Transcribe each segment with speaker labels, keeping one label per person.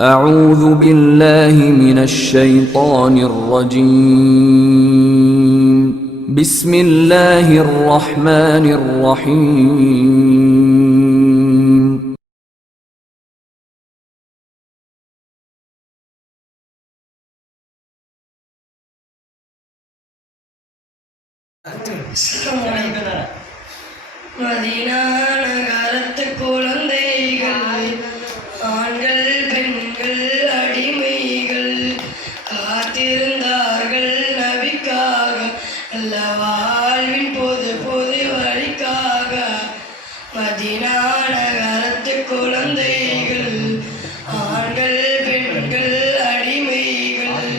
Speaker 1: أعوذ بالله من الشيطان الرجيم. بسم الله الرحمن الرحيم.
Speaker 2: وزنا Medina குழந்தைகள் ஆண்கள் பெண்கள் அடிமைகள்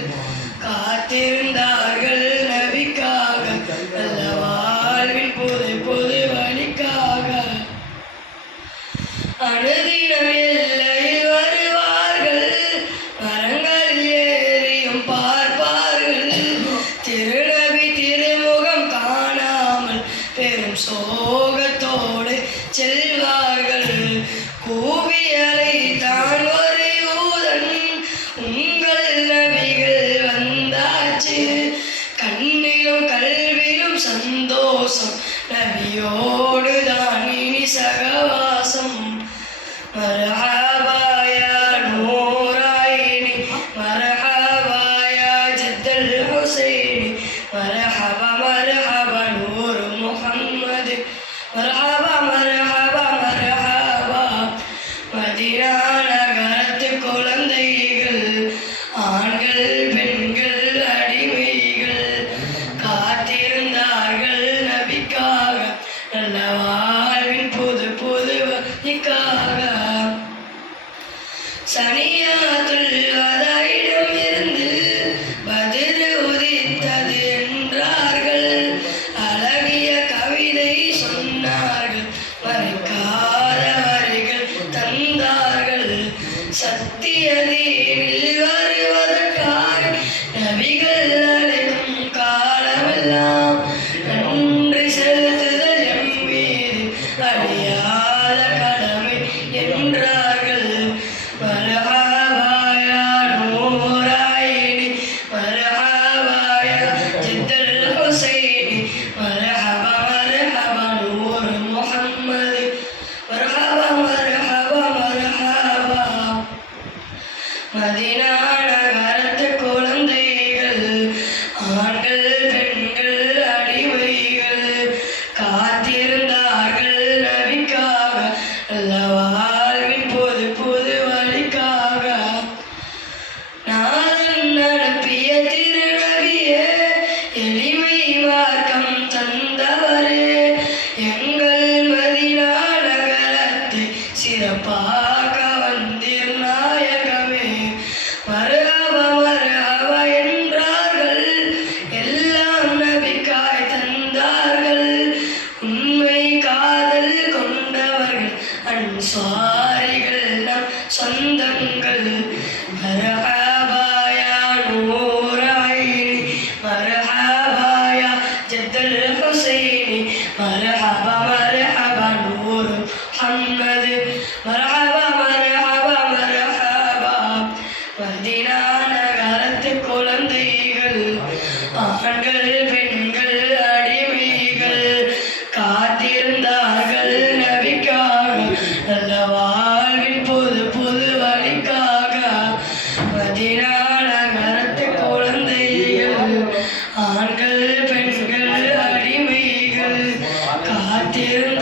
Speaker 2: காத்திருந்தார்கள் நபிக்காக. நல்ல வாழ்வின் பொது பொது வழிக்காக. அனுதினம் எல்லையில் வருவார்கள் மரங்கள் ஏறியும் பார்ப்பார்கள். திருநபி திருமுகம் காணாமல் பெரும் சோ സന്തോഷം. നബിയോട് ദാനിനി സഹവാസം. മരഹാബായ നൂറായിനി മരഹാബായ ജദ്ദൽ ഹുസൈനി മരഹബ മരഹബ നൂർ മുഹമ്മദ്. മരഹബ മരഹബ മരഹബ മദിന നഗരത്ത് കുളന്തൈകൾ ആൺകൾ சனியாத்துல் வதாயிடம் இருந்து பதில் உதித்தது என்றார்கள். அழகிய கவிதை சொன்னார்கள். மறைக்காத வரிகள் தந்தார்கள். சத்திய தீனில் வருவதற்காக நபிகள் அழைக்கும் காலமெல்லாம் മദിനാണ് ഭാര്യകൾ നാം സ്വന്തങ്ങൾ? മരഹാബായ നൂറായി മരഹാബായ ജദ്ദൽ ഹുസൈനി മരഹ do